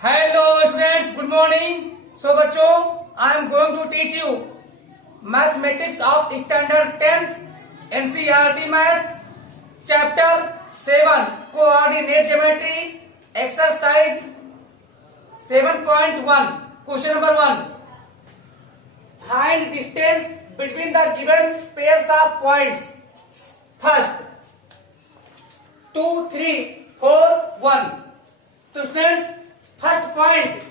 Hello students, good morning. So बच्चों, I am going to teach you mathematics of standard 10th NCERT maths chapter 7 coordinate geometry exercise 7.1 question number 1। Find distance between the given pairs of points. First 2, 3, 4, 1। तो students, first point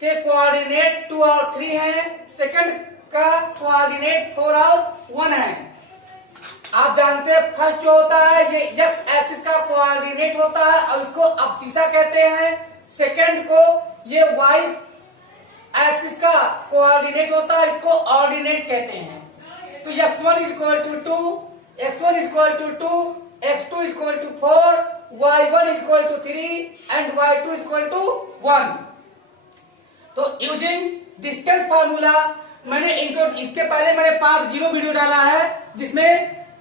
के coordinate 2 और 3 है, second का coordinate 4 और 1 है। आप जानते हैं फर्स्ट जो होता है ये एक्स एक्सिस का कोऑर्डिनेट होता है और इसको अब्सिसा कहते हैं। सेकंड को ये वाई एक्सिस का कोऑर्डिनेट होता है, इसको ऑर्डिनेट कहते हैं। तो x1 is equal to 2, x1 is equal to 2, x2 is equal to 4, y1 is equal to 3 and y2 is equal to 1। तो यूजिंग डिस्टेंस फार्मूला, मैंने इनको इसके पहले मैंने पार्ट 0 वीडियो डाला है जिसमें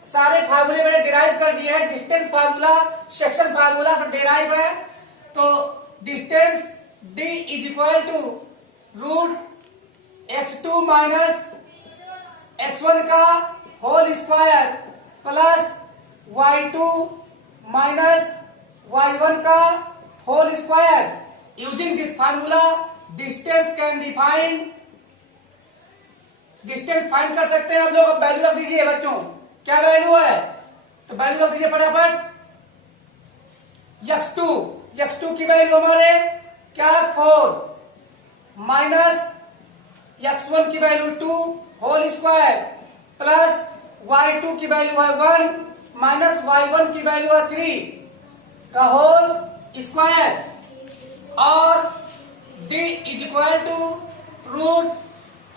सारे फार्मूले मैंने डिराइव कर दिए हैं। डिस्टेंस फार्मूला सेक्शन फार्मूला सब डिराइव है। तो distance d is equal to root x2 minus x1 का whole square plus y2 minus y1 का whole square. Using this formula distance can be find. Distance find कर सकते हैं आप लोग। वैल्यू रख दीजिए बच्चों, क्या वैल्यू है तो वैल्यू रख दीजिए फटाफट। x2 की वैल्यू हमारे क्या 4 माइनस x1 की value 2 whole square plus y2 की वैल्यू है 1 माइनस y1 की वैल्यू है 3 का होल स्क्वायर। और d is equal to root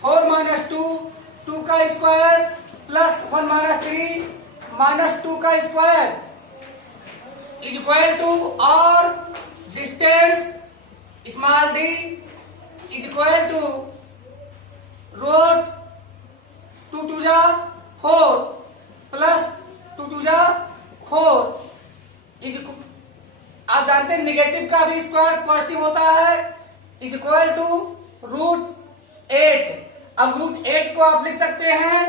4 minus 2 का स्क्वायर प्लस 1 माइनस 3 माइनस 2 का स्क्वायर इज इक्वल टू, और distance small d is equal to root 2 2 जा 4 प्लस 2 2 जा 4 इज, आप जानते हैं निगेटिव का भी स्क्वायर पॉजिटिव होता है, इज इक्वल टू रूट 8। अब रूट 8 को आप लिख सकते हैं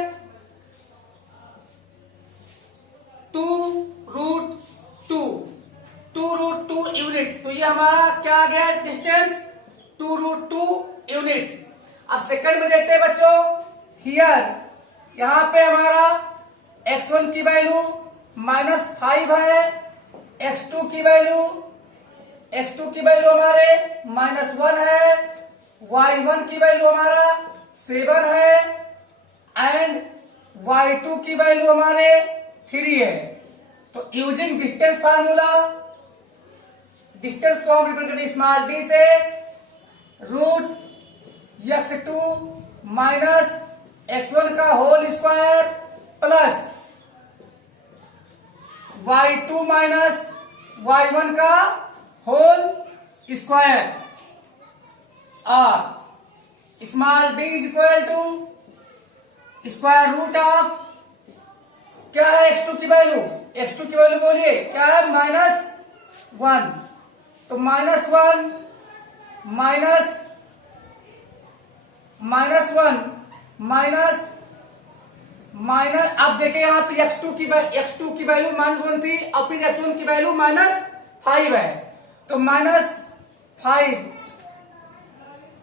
2 रूट 2 यूनिट। तो ये हमारा क्या आ गया डिस्टेंस 2 रूट 2 यूनिट्स। अब सेकंड में देखते हैं बच्चों, हियर यहां पे हमारा x1 की वैल्यू -5 है, x2 की वैल्यू हमारे -1 है, y1 की वैल्यू हमारा 7 है एंड y2 की वैल्यू हमारे 3 है। तो यूजिंग डिस्टेंस फार्मूला, डिस्टेंस को हम रिप्रेजेंट करते हैं स्मॉल d से, रूट x2 माइनस x1 का whole square plus y2 minus y1 का होल स्क्वायर, और small d is equal to square root of, क्या है x2 की वैल्यू, बोलिए क्या है -1। तो -1 माइनस आप देखें यहां पे x2 की वैल्यू -1 थी और फिर x1 की वैल्यू -5 है। तो -5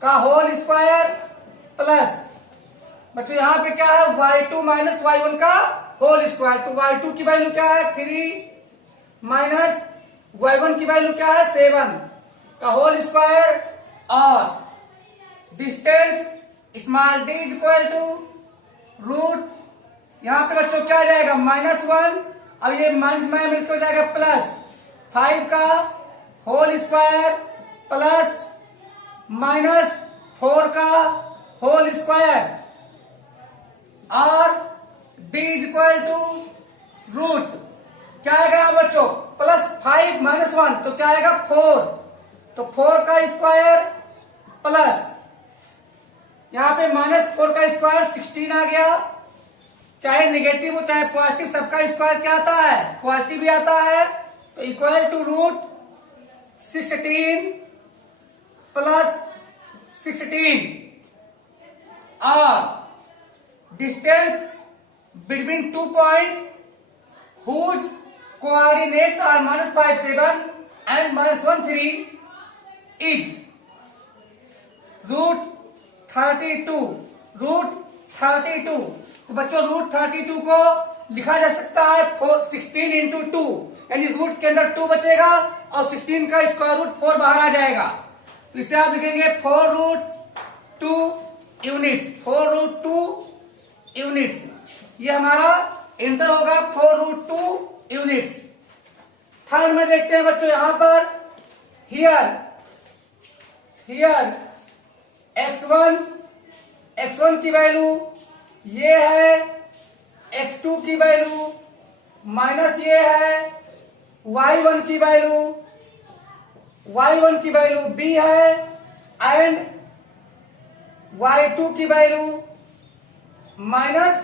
का होल स्क्वायर प्लस बच्चों यहां पे क्या है y2 माइनस y1 का होल स्क्वायर। तो y2 की वैल्यू क्या है 3 माइनस y1 की वैल्यू क्या है 7 का होल स्क्वायर, और distance small d is equal to root, यहां पे बच्चों क्या आ जाएगा -1, अब ये माइनस में मिलकर हो जाएगा प्लस 5 का होल स्क्वायर प्लस -4 का होल स्क्वायर, और d is equal to root, क्या आएगा बच्चों +5 -1 तो क्या आएगा 4, तो 4 का स्क्वायर प्लस यहां पे -4 का स्क्वायर 16 आ गया। चाहे नेगेटिव हो चाहे पॉजिटिव, सबका स्क्वायर क्या आता है पॉजिटिव भी आता है। तो equal to root 16 plus 16 or distance between 2 points whose coordinates are -5, 7 and -1, 3 is √32। तो बच्चों √32 को लिखा जा सकता है 16 इंटू 2, यानी रूट के अंदर 2 बचेगा और 16 का स्क्वायर रूट 4 बाहर आ जाएगा। तो इसे आप लिखेंगे 4√2 यूनिट्स, 4√2 यूनिट्स। ये हमारा आंसर होगा 4√2 यूनिट्स। थर्ड में देखते हैं बच्चों, यहां पर हियर x1 की वैल्यू ये है, x2 की वैल्यू माइनस ये है, y1 की वैल्यू b है एंड y2 की वैल्यू माइनस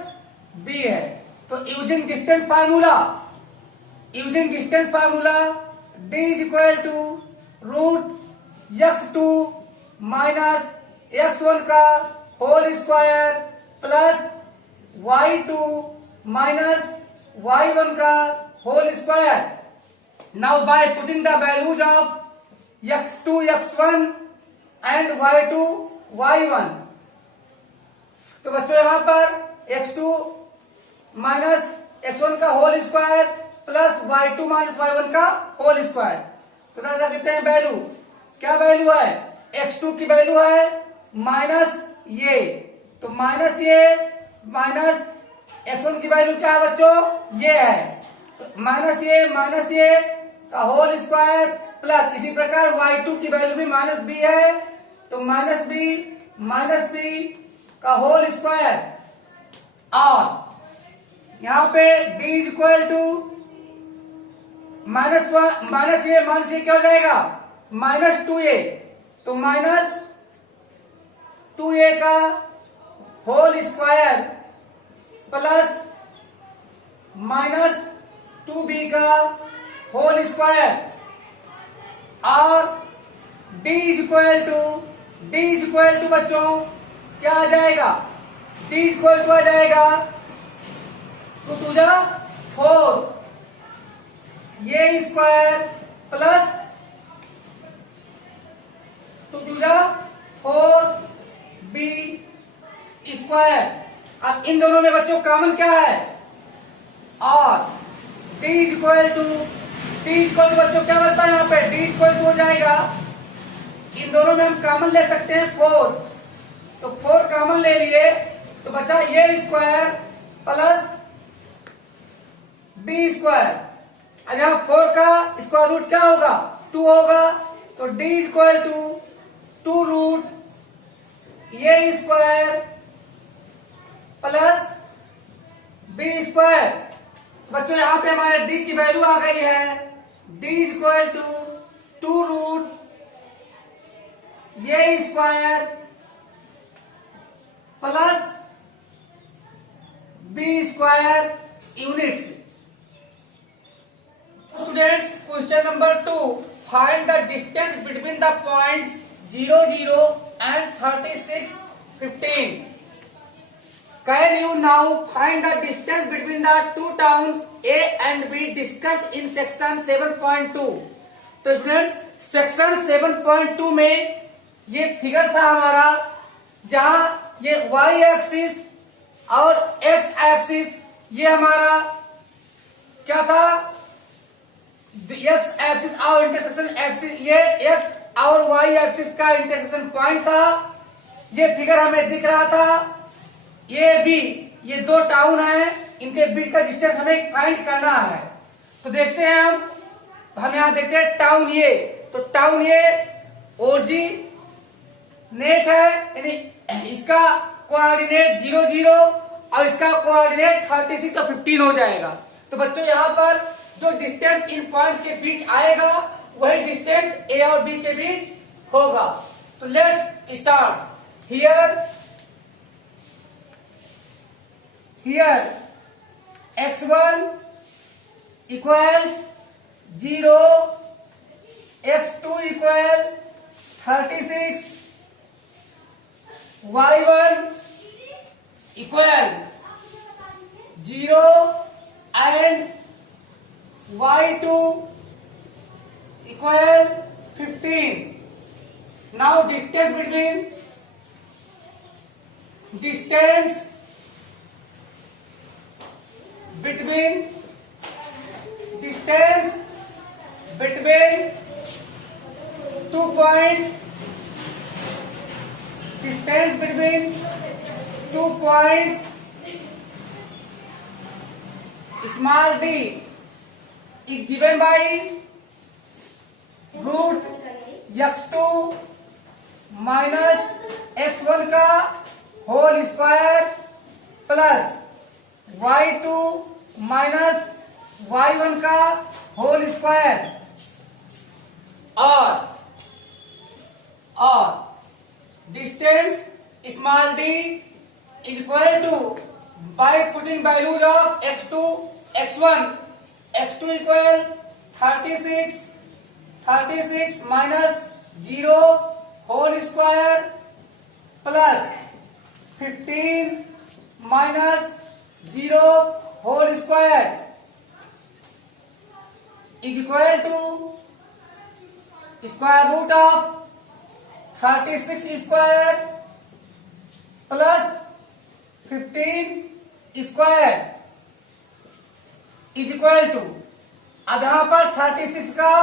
b है। तो using distance formula d is equal to √x2 minus x1 का whole square plus y2 minus y1 का whole square. Now by putting the values of x2 x1 and y2 y1, तो बच्चों यहां पर x2 minus x1 का whole square plus y2 minus y1 का whole square. तो क्या कहते हैं वैल्यू, क्या वैल्यू है, x2 की वैल्यू है माइनस ये, तो माइनस ये माइनस x1 की वैल्यू क्या है बच्चों, ये है, तो माइनस ये का होल स्क्वायर प्लस इसी प्रकार y2 की वैल्यू भी माइनस b है, तो माइनस b का होल स्क्वायर। और यहां पे d is equal to minus ये क्या हो जाएगा, -2a, तो -2a का होल स्क्वायर प्लस -2b का होल स्क्वायर। और d इज इक्वल टू बच्चों क्या आ जाएगा, d इज इक्वल टू आ जाएगा 2 2 जा 4 ये स्क्वायर प्लस 2 2 जा 4b स्क्वायर। अब इन दोनों में बच्चों कॉमन क्या है, और d इज इक्वल टू बच्चों क्या बचता है, यहाँ पे d इज इक्वल टू हो जाएगा, इन दोनों में हम कॉमन ले सकते हैं 4, तो 4 कॉमन ले लिए तो बचा ये स्क्वायर प्लस b स्क्वायर। अब यहाँ 4 का स्क्वायर रूट क्या होगा, 2 होगा, तो d is equal to 2 root ये स्क्वायर प्लस b स्क्वायर। बच्चों यहां पे हमारे d की वैल्यू आ गई है, d is equal to 2 root ये square plus b square units. Students question number 2, find the distance between the points 0 0 and 36 15। Can you now find the distance between the two towns A and B discussed in section 7.2? तो students section 7.2 में ये figure था हमारा, जहां ये y axis और x axis ये हमारा क्या था, x एक्सिस और इंटरसेक्शन एक्सिस, ये x और y एक्सिस का इंटरसेक्शन पॉइंट था। ये फिगर हमें दिख रहा था, ये भी ये 2 टाउन है, इनके बीच का डिस्टेंस हमें फाइंड करना है। तो देखते हैं हम यहां देखते हैं टाउन ये, तो टाउन ये ओरिजिनेट है, यानी इसका कोऑर्डिनेट 0 0 और इसका कोऑर्डिनेट 36 और 15 हो जाएगा। तो बच्चों यहां पर जो डिस्टेंस इन पॉइंट्स के बीच आएगा वही डिस्टेंस ए और बी के बीच होगा। तो let's start. Here x1 equals 0, x2 equal 36 y1 equal 0 and y2 equal 15. Now distance between two points, distance between 2 points small d is given by root x2 minus x1 का whole square plus y2 minus y1 का whole square और distance small d is equal to by putting values of x2 x1 equal 36 minus 0 whole square plus 15 minus 0 whole square is equal to square root of 36 square plus 15 square is equal to, अब यहां पर 36 का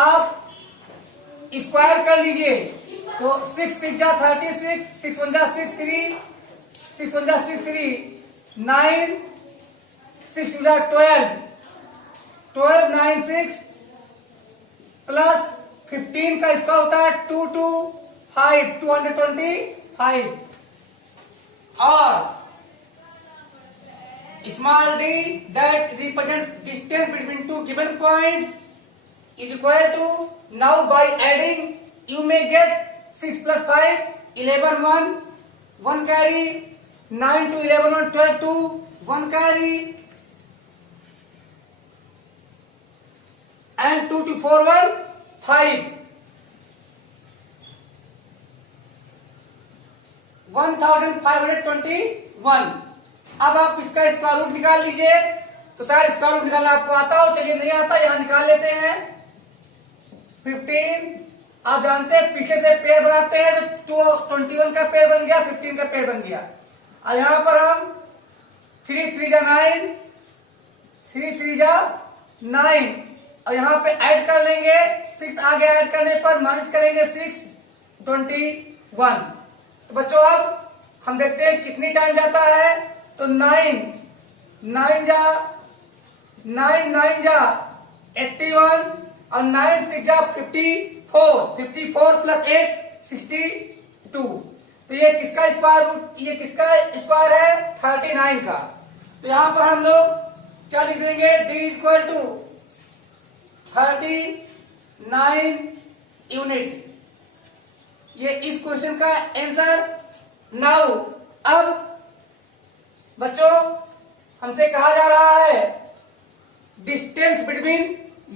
आप square कर लीजिए तो 6 6 जा 36, 6 1 जा 6 3, 6 1 जा 6 3, 9, 6 2 जा 12, 12 9 6 प्लस 15 का स्क्वायर होता है 2 2 5 225 और small d that represents distance between two given points is equal to, now by adding you may get 6 plus 5 11 1 carry, 9 to 11 1 12 2 1 carry and 2 to 4 1 5 1521. अब आप इसका स्क्वायर रूट निकाल लीजिए तो सर स्क्वायर रूट निकालना आपको आता हो, चलिए नहीं आता यहां निकाल लेते हैं 15. आप जानते हैं पीछे से पेयर बनाते हैं तो 21 का पेयर बन गया, 15 का पेयर बन गया. अब यहां पर हम 3 3 जा 9, 3 3 जा 9 और यहां पे ऐड कर लेंगे 6 आगे ऐड करने पर माइनस करेंगे 6 21. तो बच्चों अब हम देखते हैं कितनी टाइम जाता है तो 9 9 जा 81 और 9 6 जा 54 प्लस 8 62. तो ये किसका स्क्वायर रूट, ये किसका स्क्वायर है 39 का. तो यहां पर हम लोग क्या लिख देंगे d is equal to 39 unit. ये इस क्वेश्चन का आंसर. नाउ अब बच्चों हमसे कहा जा रहा है डिस्टेंस बिटवीन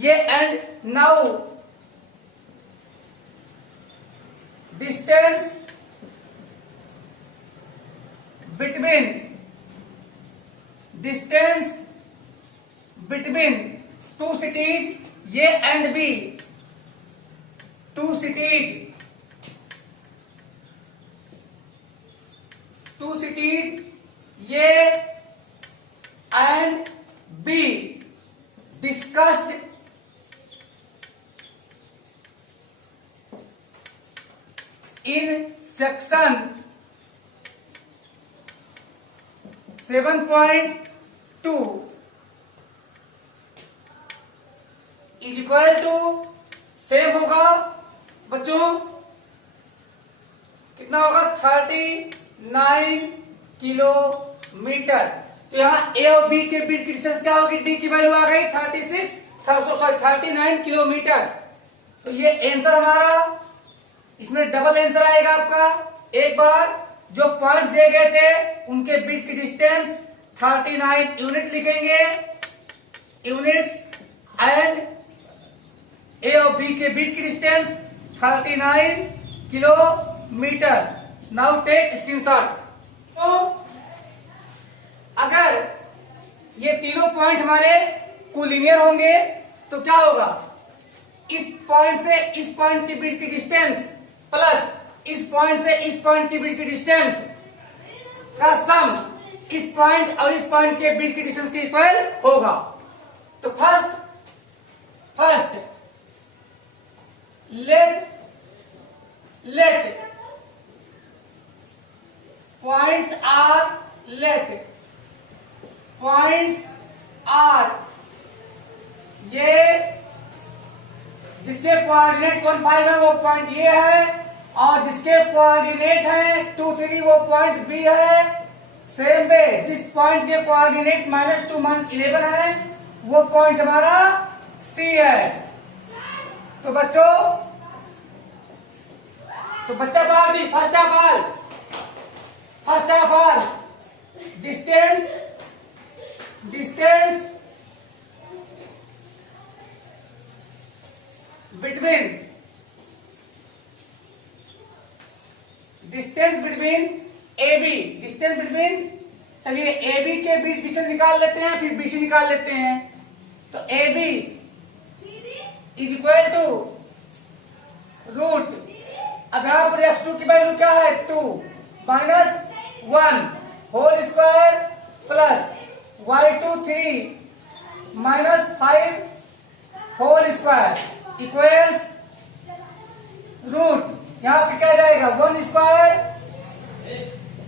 ये and. Now distance between two cities A and B. Two cities A and B discussed in section 7.2 is equal to, same होगा बच्चों कितना होगा 39 किलोमीटर. तो यहाँ ए और बी के बीच की डिस्टेंस क्या होगी, डी की वैल्यू आ गई 39 किलोमीटर. तो ये आंसर हमारा, इसमें डबल आंसर आएगा आपका. एक बार जो पॉइंट्स दिए गए थे उनके बीच की डिस्टेंस 39 यूनिट लिखेंगे, यूनिट्स, एंड ए और बी के बीच की distance 39 kilometre. Now take screenshot. तो अगर ये तीनों पॉइंट हमारे कोलिनियर होंगे तो क्या होगा, इस पॉइंट से इस पॉइंट के बीच की डिस्टेंस प्लस इस पॉइंट से इस पॉइंट के बीच की डिस्टेंस का सम इस पॉइंट और इस पॉइंट के बीच की डिस्टेंस के इक्वल होगा। तो फर्स्ट लेट पॉइंट्स आर ये जिसके कोऑर्डिनेट 1.5 है वो पॉइंट ये है, और जिसके कोऑर्डिनेट है 2, 3 वो पॉइंट बी है। सेम वे जिस पॉइंट के कोऑर्डिनेट -2 -11 है वो पॉइंट हमारा सी है। तो बच्चा party first of all distance between चलिए ए बी के बीच डिस्टेंस निकाल लेते हैं, फिर बी सी निकाल लेते हैं। तो A B is equal to root, अब यहां पर x2 की वैल्यू क्या है 2 -1 whole square plus y2 3 -5 whole square equals root, यहां पे क्या जाएगा 1 स्क्वायर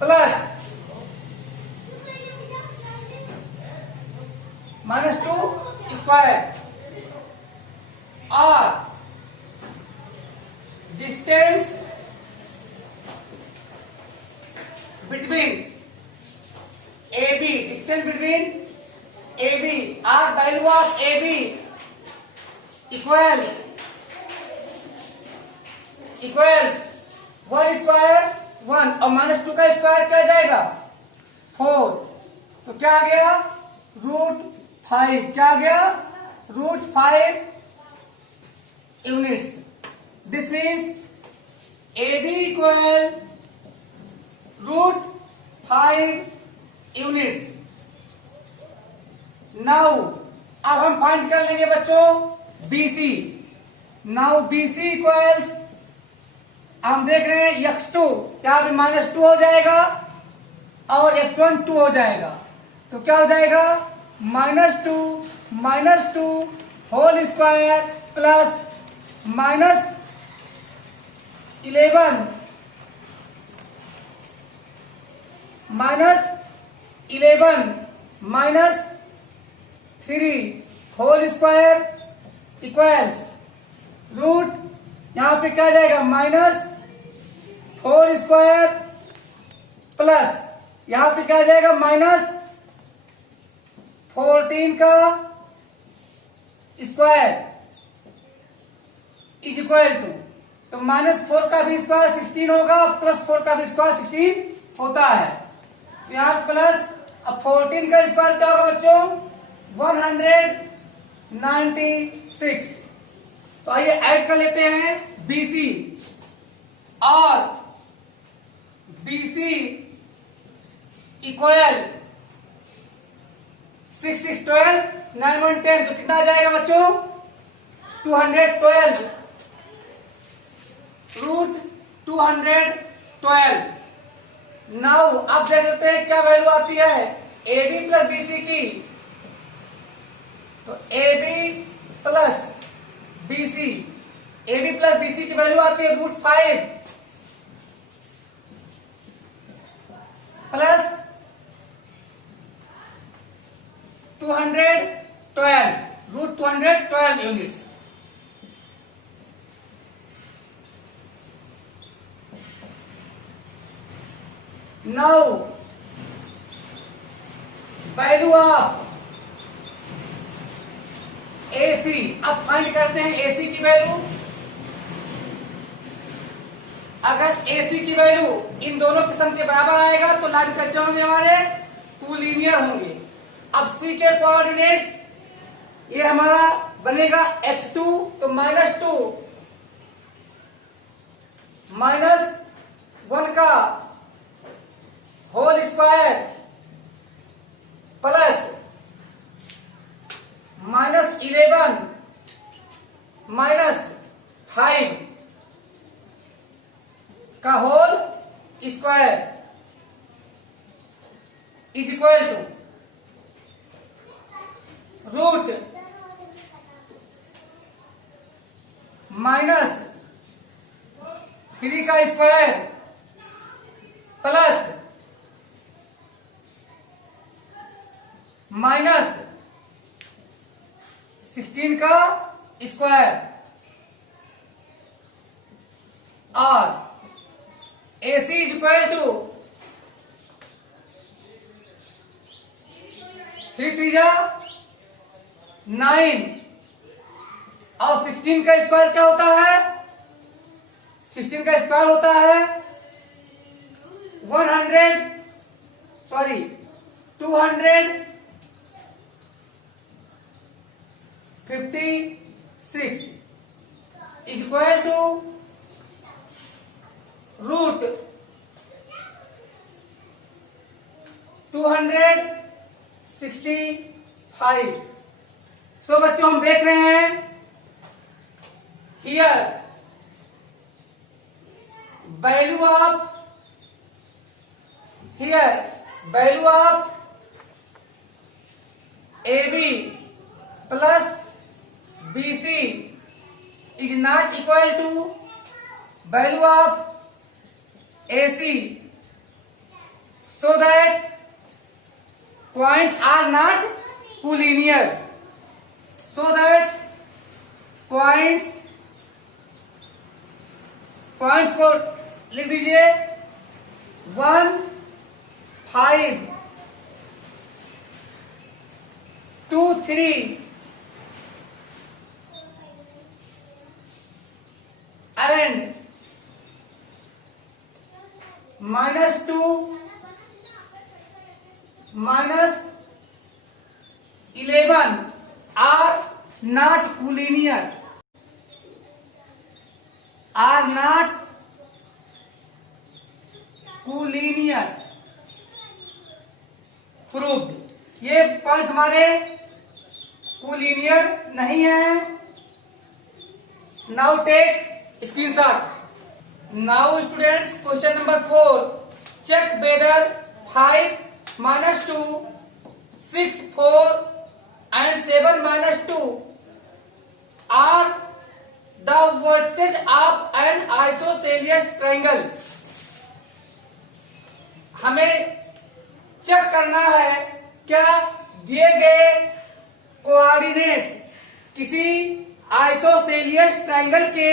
प्लस -2 स्क्वायर, और distance between AB are value of AB equals 1 square 1 और -2 का स्क्वायर क्या जाएगा 4, तो क्या आ गया √5, क्या आ गया √5 units. This means AB equal √5 units. Now अब हम फाइंड कर लेंगे बच्चों BC। नाउ BC इक्वल्स हम देख रहे हैं x2 क्या भी -2 हो जाएगा और x1 2 हो जाएगा, तो क्या हो जाएगा -2 whole square plus -11 -3 whole square equals root, यहां पे क्या जाएगा -4 स्क्वायर प्लस यहां पे क्या जाएगा -14 का स्क्वायर इज इक्वल टू, तो -4 का भी स्क्वायर 16 होगा, +4 का भी स्क्वायर 16 होता है। तो यहां प्लस अब 14 का स्क्वायर क्या होगा बच्चों 196। तो आइए ऐड कर लेते हैं BC, और BC इक्वल 6 6 12 9 1 10, तो कितना आ जाएगा बच्चों 212 √212। नाउ अब देख लेते हैं क्या वैल्यू आती है AB प्लस BC की। तो AB प्लस BC की वैल्यू आती है √5 plus 212 √212 units. Now value of AC, अब फाइंड करते हैं AC की वैल्यू। अगर AC की वैल्यू इन दोनों किस्म के बराबर आएगा तो लाइन कैसे होंगे हमारे कोलिनियर होंगे। अब C के कोऑर्डिनेट्स ये हमारा बनेगा x2, तो -2 -1 का होल स्क्वायर प्लस -11 -5 का whole square is equal to root -3 का स्क्वायर प्लस -16 का स्क्वायर और AC इज इक्वल टू 3 3 जा 9 और 16 का स्क्वायर क्या होता है? 16 का स्क्वायर होता है 256 is equal to root 265। So बच्चों हम देख रहे हैं here value of AB plus BC is not equal to value of AC, so that points are not collinear, so that points को लिख दीजिए 1 5 2 3 and -2 -11 are not collinear, proved. ये points हमारे कोलिनियर नहीं है। Now take screenshot. Now students, question number 4. Check whether 5 - 2, 6, 4 and 7 - 2 are the vertices of an isosceles triangle. हमें check करना है क्या दिए गए कोऑर्डिनेट्स किसी आइसोसेलियस ट्रायंगल के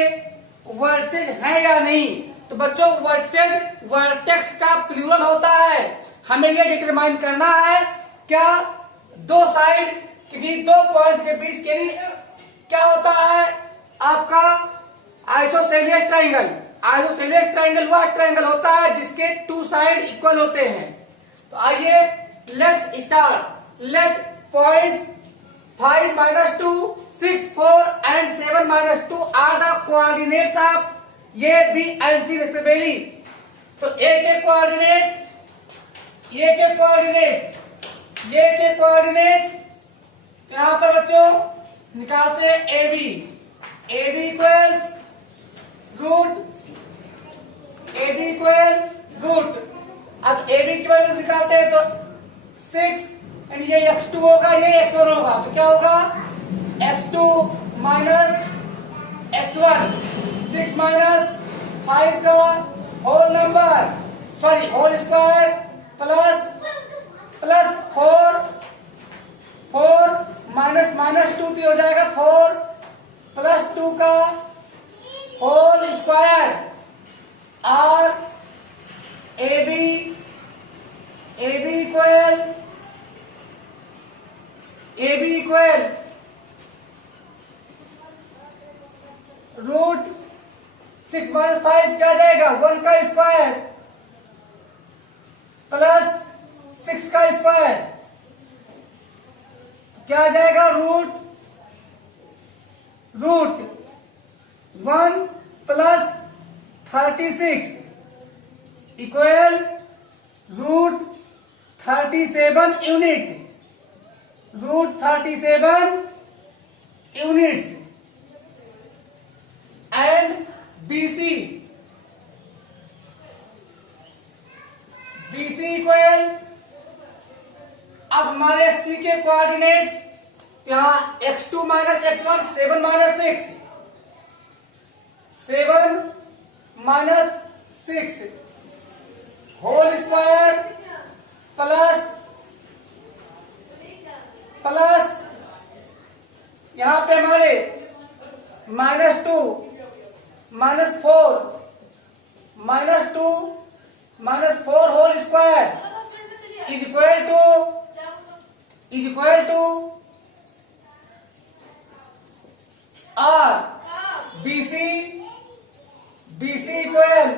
वर्टिसेस है या नहीं। तो बच्चों वर्टिसेस वर्टेक्स का प्लूरल होता है। हमें यह डिटरमाइन करना है क्या दो साइड किसी दो पॉइंट्स के बीच के लिए क्या होता है आपका आइसोसेलियस ट्रायंगल। आइसोसेलियस ट्रायंगल वह ट्रायंगल होता है जिसके 2 साइड इक्वल होते हैं। तो आइए let's start. Let points 5 - 2, 6, 4 and 7 - 2 are the coordinates of A, B and C respectively. तो A के कोऑर्डिनेट यहाँ पर बच्चों निकालते हैं AB इक्वल्स रूट। अब AB की वैल्यू निकालते हैं तो 6 एंड ये x2 होगा, ये x1 होगा। तो क्या होगा x2 माइनस x1, 6 - 5 का होल स्क्वायर प्लस 4 -2 तो हो जाएगा 4 + 2 का होल स्क्वायर और AB इक्वल रूट 6 - 5 क्या जाएगा 1 का स्क्वायर प्लस 6 का स्क्वायर क्या आ जाएगा root 1 + 13 36 equal root 37 unit, root 37 units and BC equal, अब हमारे सी के कोऑर्डिनेट्स यहां x2 minus x1 7 minus 6, 7 minus 6 whole square plus यहां पे हमारे -2 -4 -2 -4 whole square is equal to are BC equal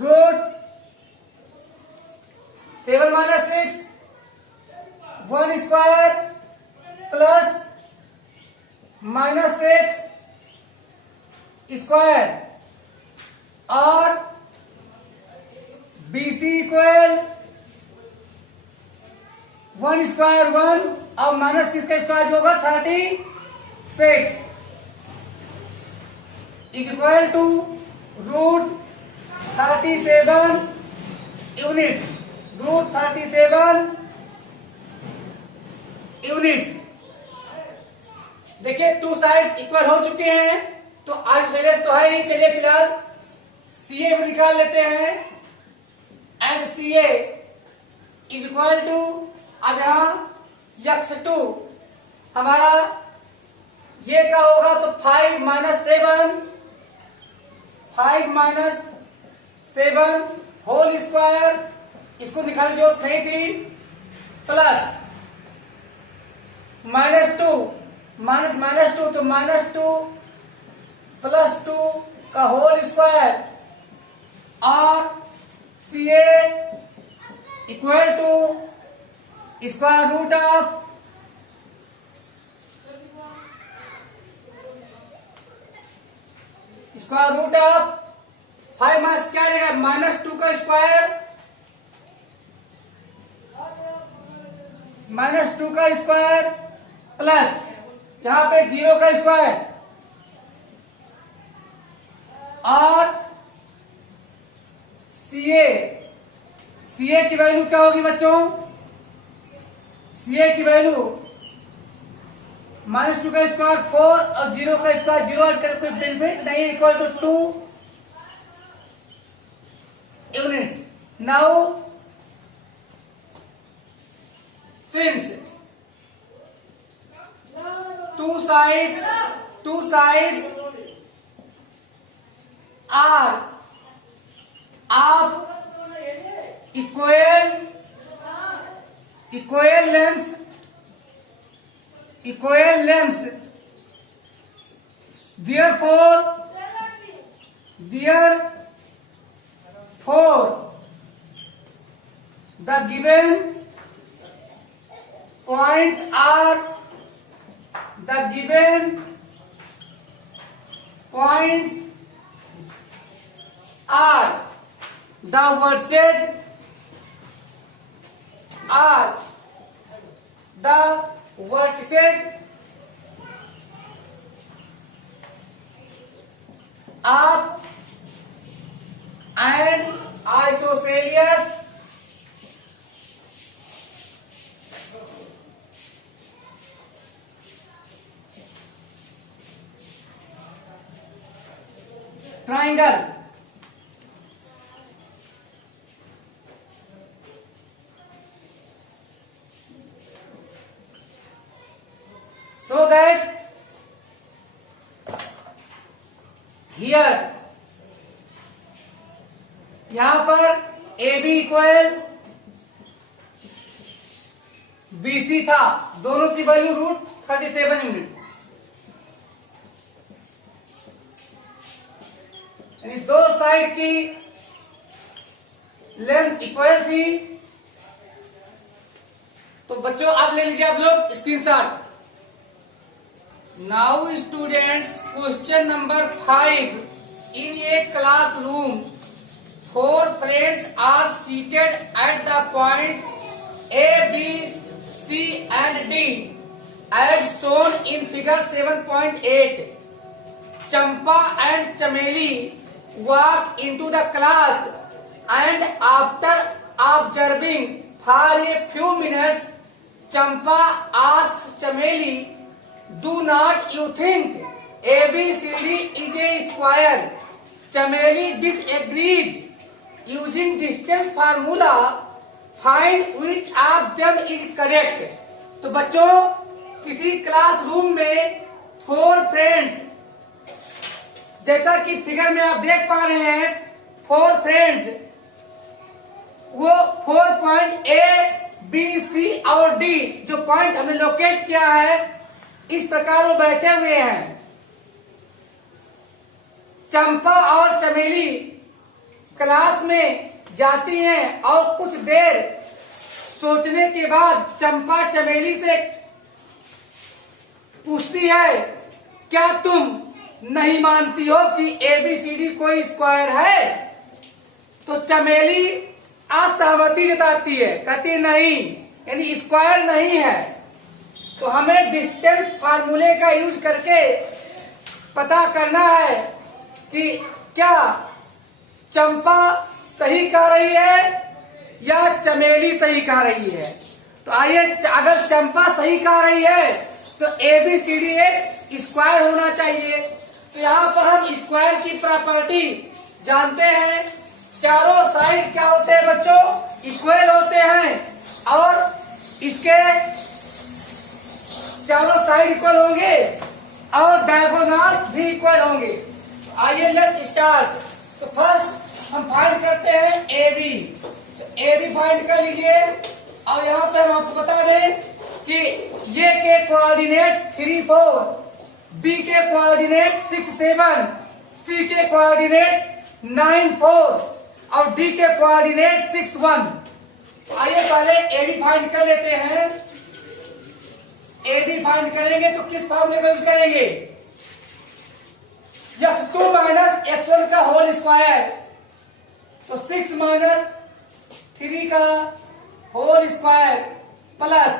root 7 minus 6 1 square plus -6 square और BC equal 1 square 1 और -6 का स्क्वायर जो होगा 36 is equal to root 37 unit, root 37 units. देखिए two sides equal हो चुके हैं, तो आज फेरेस तो है ही, चलिए फिलहाल सीए भी निकाल लेते हैं and CA is equal to, अब यहां x2 हमारा ये क्या होगा तो 5 माइनस 7 होल स्क्वायर, इसको निकालने की जरूरत नहीं थी, प्लस -2 -2 तो -2 प्लस 2 का होल स्क्वायर और CA equal to square root of five minus क्या रहेगा -2 का स्क्वायर, -2 का स्क्वायर प्लस यहां पे 0 का स्क्वायर और CA की वैल्यू क्या होगी बच्चों, CA की वैल्यू -2 का स्क्वायर 4 और 0 का स्क्वायर 0 ऐड करके कोई बेनिफिट नहीं, equal to 2 units. Now since two sides are of equal length, therefore the given points are the vertices of an isosceles triangle. So that here यहां पर AB इक्वल BC था, दोनों की वैल्यू रूट 37 यूनिट, यानी दो side की length equal थी। तो बच्चों अब ले लीजिए आप लोग screenshot. Now students question number 5 In a classroom, four friends are seated at the points A, B, C and D as shown in figure 7.8. Champa and Chameli walk into the class and after observing for a few minutes, Champa asks Chameli, "Do not you think ABCD is a square?" Chameli disagrees. Using distance formula, find which of them is correct. तो बच्चों, किसी classroom में four friends, जैसा कि figure में आप देख पा रहे हैं, फोर फ्रेंड्स वो 4 पॉइंट ए बी सी और डी जो पॉइंट हमने लोकेट किया है, इस प्रकार वो बैठे हुए हैं। चंपा और चमेली क्लास में जाती हैं और कुछ देर सोचने के बाद चंपा चमेली से पूछती है, क्या तुम नहीं मानती हो कि एबीसीडी कोई स्क्वायर है? तो चमेली असहमति जताती है, कहती नहीं, यानी स्क्वायर नहीं है। तो हमें डिस्टेंस फार्मूले का यूज करके पता करना है कि क्या चंपा सही कह रही है या चमेली सही कह रही है। तो आइए, अगर चंपा सही कह रही है तो एबीसीडी एक स्क्वायर होना चाहिए। तो यहाँ पर हम स्क्वायर की प्रॉपर्टी जानते हैं। चारों साइड क्या होते हैं बच्चों? इक्वल होते हैं और इसके चारों साइड इक्वल होंगे और डायगोनल भी इक्वल होंगे। तो आइए लेट्स स्टार्ट। तो फर्स्ट हम फाइंड करते हैं ए बी। तो ए बी फाइंड कर लीजिए और यहाँ पे हम आपको बता दें कि ये के कोऑर्डिनेट 3 4, बी के कोऑर्डिनेट 6 7, सी के कोऑर्डिनेट 9 4 और डी के कोऑर्डिनेट 6 1। तो आइए पहले ए बी फाइंड कर लेते हैं। ए बी फाइंड करेंगे तो किस फॉर्मूले का यूज करेंगे? x2 माइनस x1 का होल स्क्वायर। तो 6 माइनस 3 का whole square plus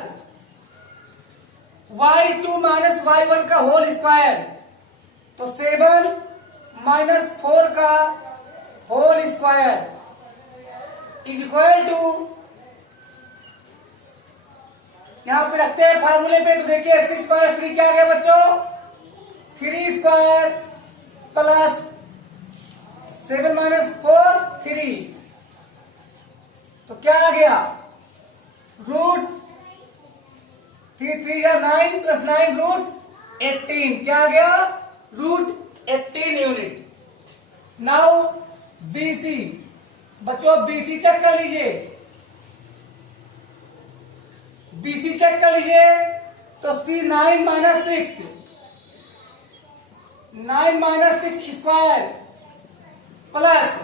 y2 minus y1 का होल स्क्वायर। तो 7 माइनस 4 का whole square is equal to, यहां पे रखते हैं फार्मूले पे। तो देखिए 6 माइनस 3 क्या आ गया बच्चों? 3 स्क्वायर प्लस 7 माइनस 4 3। तो क्या आ गया? Root 3 3 9 plus 9 root 18। क्या आ गया? Root 18 unit. नाउ बीसी, बच्चों बीसी चेक कर लीजिए। बीसी चेक कर लीजिए। तो C 9 minus 6, 9 minus 6 square plus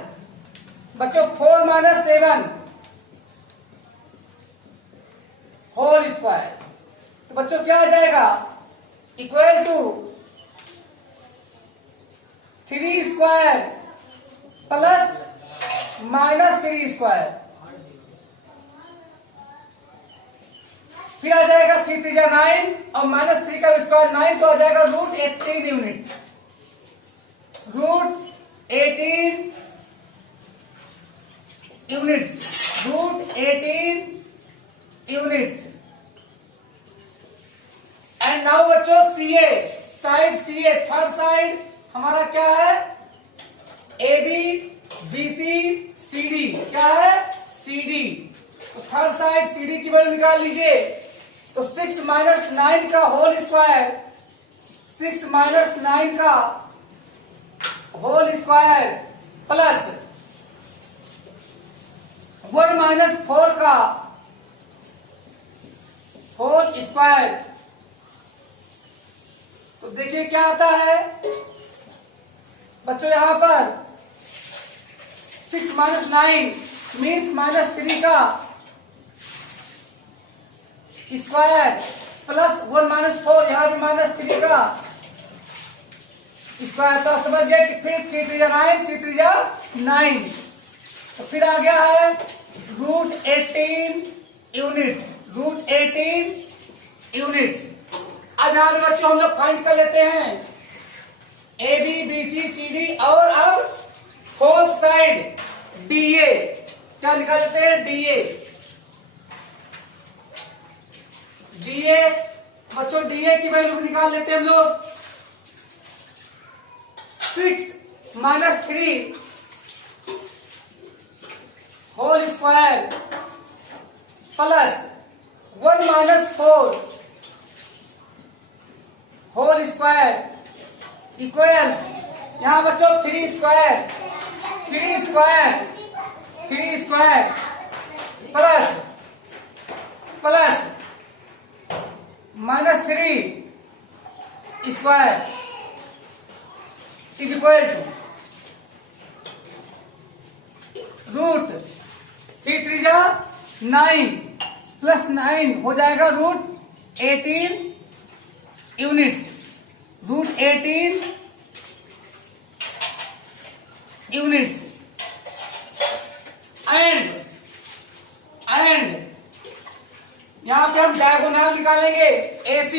बच्चों 4 माइनस 7 होल स्क्वायर। तो बच्चों क्या आ जाएगा? Equal to 3 square plus minus 3 square. फिर आ जाएगा 3 3 9 और माइनस 3 का स्क्वायर 9, तो आ जाएगा root 18 unit. Root 18 units, root 18 units. And now बच्चों CA, side CA, third side हमारा क्या है? A B B C C D, क्या है? C D. तो थर्ड साइड सी डी की वैल्यू निकाल लीजिए। तो 6 माइनस 9 का होल स्क्वायर, 6 माइनस 9 का होल स्क्वायर प्लस 1 माइनस 4 का होल स्क्वायर। तो देखिए क्या आता है बच्चों, यहां पर 6 माइनस 9 मीन्स माइनस 3 का स्क्वायर प्लस 1 माइनस 4, यहां भी माइनस 3 का स्क्वायर। तो समझ गए कि फिर 3 3 9, 3 3 9। तो फिर आ गया है √18 यूनिट्स, √18 यूनिट्स। अब यहाँ पे बच्चों हम लोग फाइंड कर लेते हैं A B B C C D, और अब फोर्थ साइड डीए। क्या निकाल लेते हैं? डीए बच्चों, डीए की वैल्यू निकाल लेते हैं हम लोग। 6 - 3 whole square plus 1 - 4 whole square equal, यहां बच्चों 3 square plus -3 square is equal to √3 3 9 plus 9 हो जाएगा √18 यूनिट्स, √18 यूनिट्स। एंड यहां पे हम डायगोनल निकालेंगे AC,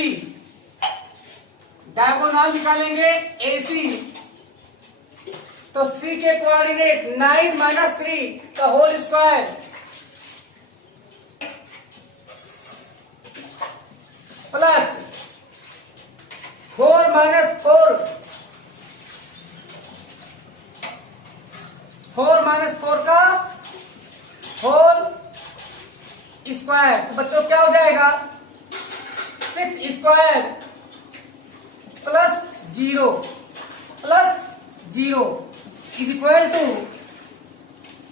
तो C के कोऑर्डिनेट 9 - 3 का होल स्क्वायर प्लस 4 - 4 का होल स्क्वायर। तो बच्चों क्या हो जाएगा? 6 square plus 0 is equal to,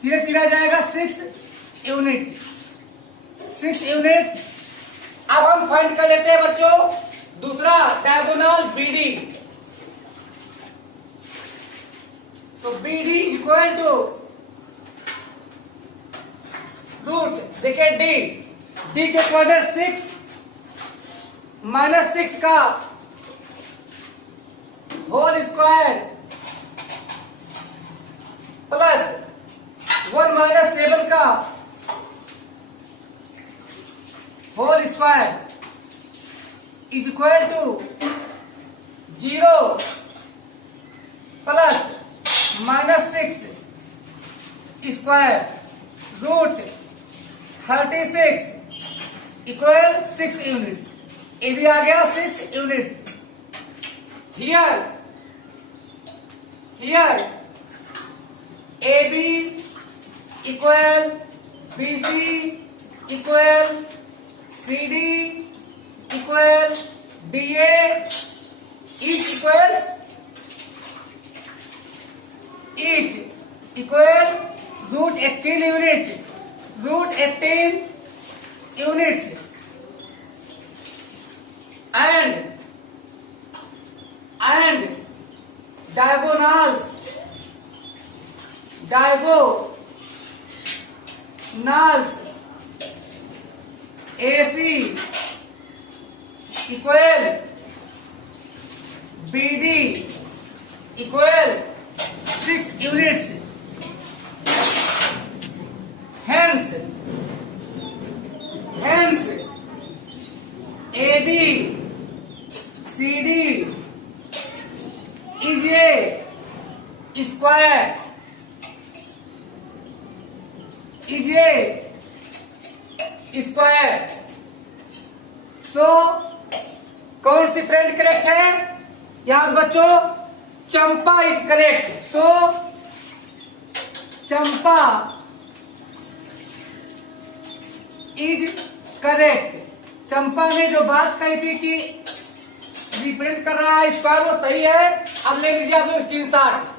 सीधा जाएगा 6 यूनिट। अब हम फाइंड कर लेते हैं बच्चों दूसरा डायगोनल BD। तो BD इज इक्वल टू देखिए D के कोऑर्डिनेट 6 - 6 का होल स्क्वायर प्लस 1 - 7 का whole square is equal to 0 plus -6 square √36 equal 6 units. A भी आ गया 6 यूनिट्स। हियर AB इक्वल BC इक्वल CD इक्वल DA each equal √18 units and diagonals AC equal BD equal 6 units. Hence AB CD is a square. So कौन सी friend correct है? याद बच्चों, Champa is correct. So Champa is correct. Champa ने जो बात कही थी कि रिप्रेजेंट कर रहा है स्क्वायर, वो सही है। अब ले लीजिए आप लोग स्क्रीनशॉट।